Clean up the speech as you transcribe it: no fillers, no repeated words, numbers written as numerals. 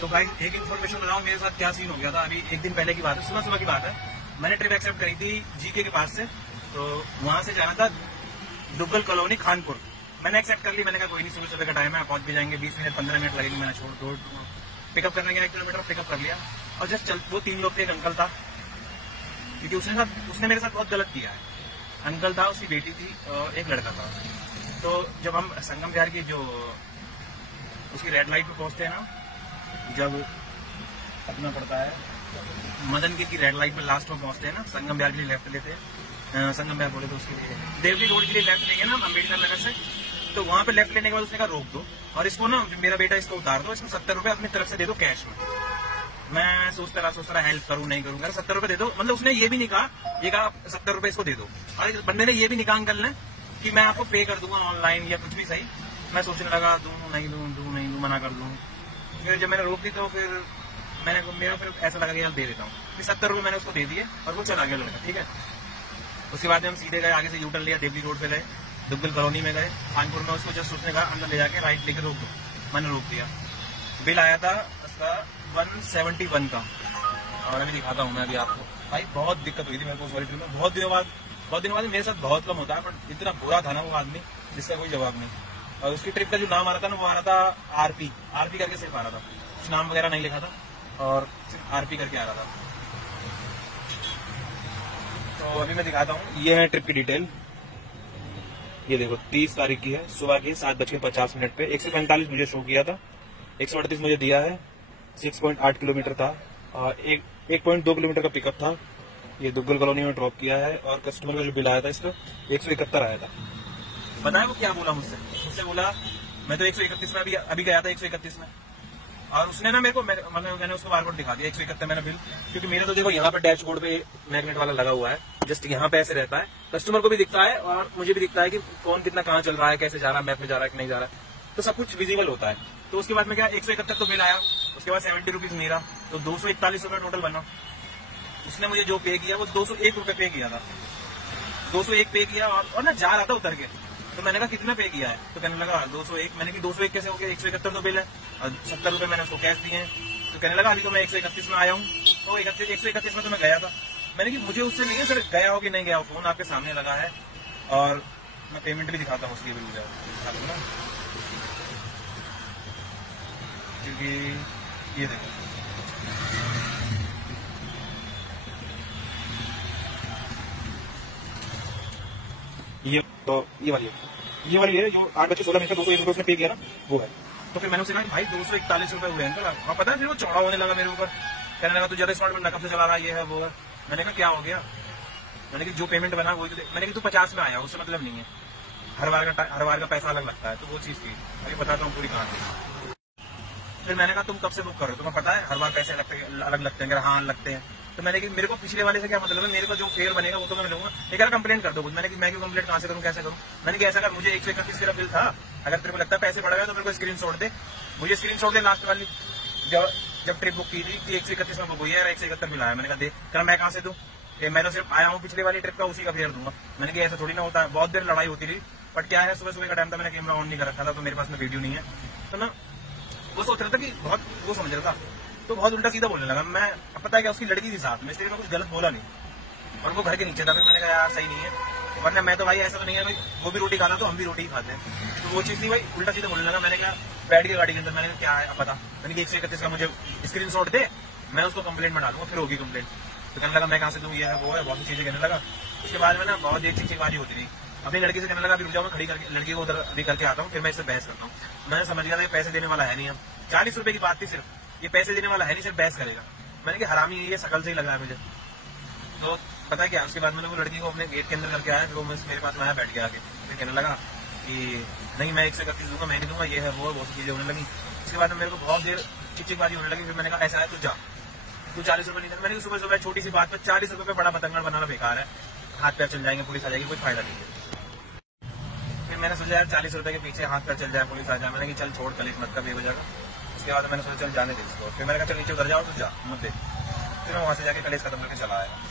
तो भाई एक इन्फॉर्मेशन बताऊं मेरे साथ क्या सीन हो गया था। अभी एक दिन पहले की बात है, सुबह सुबह की बात है। मैंने ट्रिप एक्सेप्ट करी थी जीके के पास से, तो वहां से जाना था दुग्गल कॉलोनी खानपुर। मैंने एक्सेप्ट कर ली। मैंने कहा कोई नहीं, सुबह सुबह का टाइम है, पहुंच भी जाएंगे, 20 मिनट 15 मिनट लगेगी। मैंने छोड़ पिकअप करने गया, 1 किलोमीटर पिकअप कर लिया और जस्ट चल, वो 3 लोग थे। एक अंकल था, क्योंकि उसने मेरे साथ बहुत गलत किया है। अंकल था, उसकी बेटी थी और एक लड़का था। तो जब हम संगम बिहार की जो उसकी रेड लाइट पे पहुंचते हैं ना, जब अपना पड़ता है मदन की रेड लाइट पे लास्ट में पहुंचते हैं ना, संगम बिहार के लिए लेफ्ट लेते हैं, संगम बिहार बोले तो उसके लिए देवली रोड के लिए लेफ्ट लेंगे ना अम्बेडकर नगर से। तो वहां पे लेफ्ट लेने के बाद उसने कहा रोक दो और इसको ना, मेरा बेटा इसको उतार दो, इसको 70 रुपए अपनी तरफ से दे दो कैश में। मैं सोचता रहा हेल्प करूं नहीं करूंगा, 70 रुपए दे दो। मतलब उसने ये भी नहीं कहा, ये कहा 70 रुपए इसको दे दो। और बंदे ने ये भी नहीं कहा अंकल ने कि मैं आपको पे कर दूंगा ऑनलाइन या कुछ भी सही। मैं सोचने लगा दूं नहीं दूं मना कर दूं। फिर जब मैंने रोक दी तो फिर मेरा फिर ऐसा लगा कि यार दे देता हूँ। फिर 70 रुपए मैंने उसको दे दिए और वो चला गया लड़का, ठीक है। उसके बाद हम सीधे गए, आगे से यूटर्न लिया, देवली रोड पे गए, दुग्गल कॉलोनी में गए, कानपुर में। उसको जस्ट उसने कहा अंदर ले जाके राइट लेके रोक दो। मैंने रोक दिया। बिल आया था उसका 171 का, और अभी दिखाता हूँ मैं अभी आपको। भाई बहुत दिक्कत हुई थी मेरे को उस वाली ट्रिप में। बहुत दिनों बाद मेरे साथ बहुत कम होता है, पर इतना बुरा था ना वो आदमी जिसका कोई जवाब नहीं। और उसकी ट्रिप का जो नाम आ रहा था ना, वो आ रहा था आरपी करके सिर्फ आ रहा था, कुछ नाम वगैरह नहीं लिखा था और सिर्फ आरपी करके आ रहा था। तो अभी मैं दिखाता हूँ, ये है ट्रिप की डिटेल। ये देखो 30 तारीख की है, सुबह की 7:50 पे। 145 मुझे शो किया था, 138 मुझे दिया है। 6.8 किलोमीटर था और 1.2 किलोमीटर का पिकअप था। ये दुग्गल कॉलोनी में ड्रॉप किया है और कस्टमर का जो बिल आया था इसका 171 आया था। बताया वो क्या बोला मुझसे बोला मैं तो 131 में अभी गया था 131 में। और उसने ना मेरे को मैंने उसको बार कोड दिखा दिया 171 मेरा बिल, क्योंकि मेरा तो देखो यहाँ पे डैशबोर्ड पे मैग्नेट वाला लगा हुआ है, जस्ट यहाँ पे ऐसे रहता है, कस्टमर को भी दिखता है और मुझे भी दिखता है कि कौन कितना कहाँ चल रहा है, कैसे जा रहा है, मैप में जा रहा है कि नहीं जा रहा है, तो सब कुछ विजिबल होता है। तो उसके बाद में क्या 171 तो बिल आया, उसके बाद 70 रुपीज मेरा, तो 241 रुपये टोटल बना। उसने मुझे जो पे किया वो 201 रुपये पे किया था, 201 पे किया और ना जा रहा था उतर के। तो मैंने कहा कितना पे किया है, तो कहने लगा 201। मैंने कि 201 कैसे हो गया, 171 तो बिल है और 70 रुपए मैंने उसको कैश दिए हैं। तो कहने लगा अभी तो मैं 131 में आया हूँ, तो 131 में तो मैं गया था। मैंने कि मुझे उससे नहीं है सर गया हो कि नहीं गया हो, फोन आपके सामने लगा है और मैं पेमेंट भी दिखाता हूँ उसकी बिल दिखा दूँ ना, क्योंकि ये देखो ये तो ये वाली है जो 8:16 का 201 रुपये उसने पे किया ना, वो है। तो फिर मैंने उससे कहा भाई 241 रुपये हुए अंकल। हाँ पता है, फिर वो चौड़ा होने लगा मेरे ऊपर, कहने लगा तू ज्यादा स्मार्ट बंदा कब से चला रहा है, ये है वो है। मैंने कहा क्या हो गया, मैंने कि जो पेमेंट बना वही तो, मैंने कि तू 50 में आया, उससे मतलब नहीं है, हर बार का पैसा अलग लगता है। तो वो चीज थी, अभी बताता हूँ पूरी कहानी। फिर मैंने कहा तुम कब से बुक करो, तुम्हें पता है हर बार पैसे अलग लगते हैं। हाँ लगते हैं। तो मैंने कि मेरे को पिछले वाले से क्या मतलब है, मेरे को जो फेयर बनेगा वो तो मैं लूंगा। एक बार कंप्लेंट कर दो कुछ। मैंने कि मैं क्यों कंप्लेंट कहां से करूं, कैसे करूं। मैंने कि ऐसा कर, मुझे 131 का बिल था, अगर तेरे को लगता है पैसे बढ़ गए तो मेरे को स्क्रीनशॉट दे, मुझे स्क्रीनशॉट दे लास्ट वाली जब ट्रिप बुक की थी कि 131 में बुक हुई है और 171 बिल आया। मैंने कहा दे, क्या मैं कहां से दूं, मैं तो सिर्फ आया हूँ पिछले वाली ट्रिप का, उसी का फेयर दूंगा। मैंने कि ऐसा थोड़ी ना होता है। बहुत देर लड़ाई होती रही, बट क्या है सुबह का टाइम था, मैंने कैमरा ऑन नहीं कर रखा था, तो मेरे पास में वीडियो नहीं है। तो ना वो सोच रहा था कि बहुत वो समझ रहा था, तो बहुत उल्टा सीधा बोलने लगा। मैं अब पता है क्या, उसकी लड़की थी साथ में, इसलिए मैं कुछ गलत बोला नहीं और वो घर के नीचे था। फिर मैंने कहा यार सही नहीं है, वरना मैं तो भाई ऐसा तो नहीं है भाई, वो भी रोटी खाता तो हम भी रोटी ही खाते हैं। तो वो चीज थी भाई, उल्टा सीधा बोलने लगा। मैंने कहा बैठ के गाड़ी के अंदर, मैंने कहा क्या है अब बता। मैंने कि 131 का मुझे स्क्रीनशॉट दे, मैं उसको कंप्लेंट में डालूंगा, फिर होगी कंप्लेंट। तो कहने लगा मैं कहां से दूं, ये है वो है, बहुत सी चीजें कहने लगा। उसके बाद में ना बहुत देर चिकचिकबाजी होती रही। अपनी लड़की से कहने लगा अभी रुक जाओ, मैं खड़ी करके लड़की को उधर अभी करके आता हूँ, फिर मैं इससे बहस करता हूँ। मैंने समझ गया था पैसे देने वाला है नहीं, हम 40 रुपए की बात थी सिर्फ, ये पैसे देने वाला है नहीं, सिर्फ बहस करेगा। मैंने कहा हरामी ये शकल से ही लग रहा है मुझे। तो पता क्या, उसके बाद मैंने वो लड़की को अपने गेट के अंदर करके आया, फिर मेरे पास में आया बैठ के आके, फिर कहने लगा कि नहीं मैं 131 दूंगा, मैं नहीं दूंगा, ये है वो है, बहुत चीजें होने लगी। उसके बाद मेरे को बहुत देर चिकचिकबाजी होने लगी। फिर मैंने कहा ऐसा है तू जा, तू 40 रुपए नहीं देना। मैंने सुबह छोटी सी बात पर 40 रुपए पे बड़ा पतंगड़ बनाना बेकार है, हाथ पैर चल जाएंगे, पुलिस आ जाएगी, कोई फायदा नहीं है। फिर मैंने सोचा यार 40 रुपए के पीछे हाथ पैर चल जाए, पुलिस आ जाए, मैंने कि चल छोड़ कलेश मत कर, बेवजह का। उसके बाद मैंने सोचा चल जाने दे इसको। फिर मैंने कहा चल नीचे उतर जाओ, तो जा मत दे। फिर मैं वहां से जाके कलेश खत्म करके चला आया।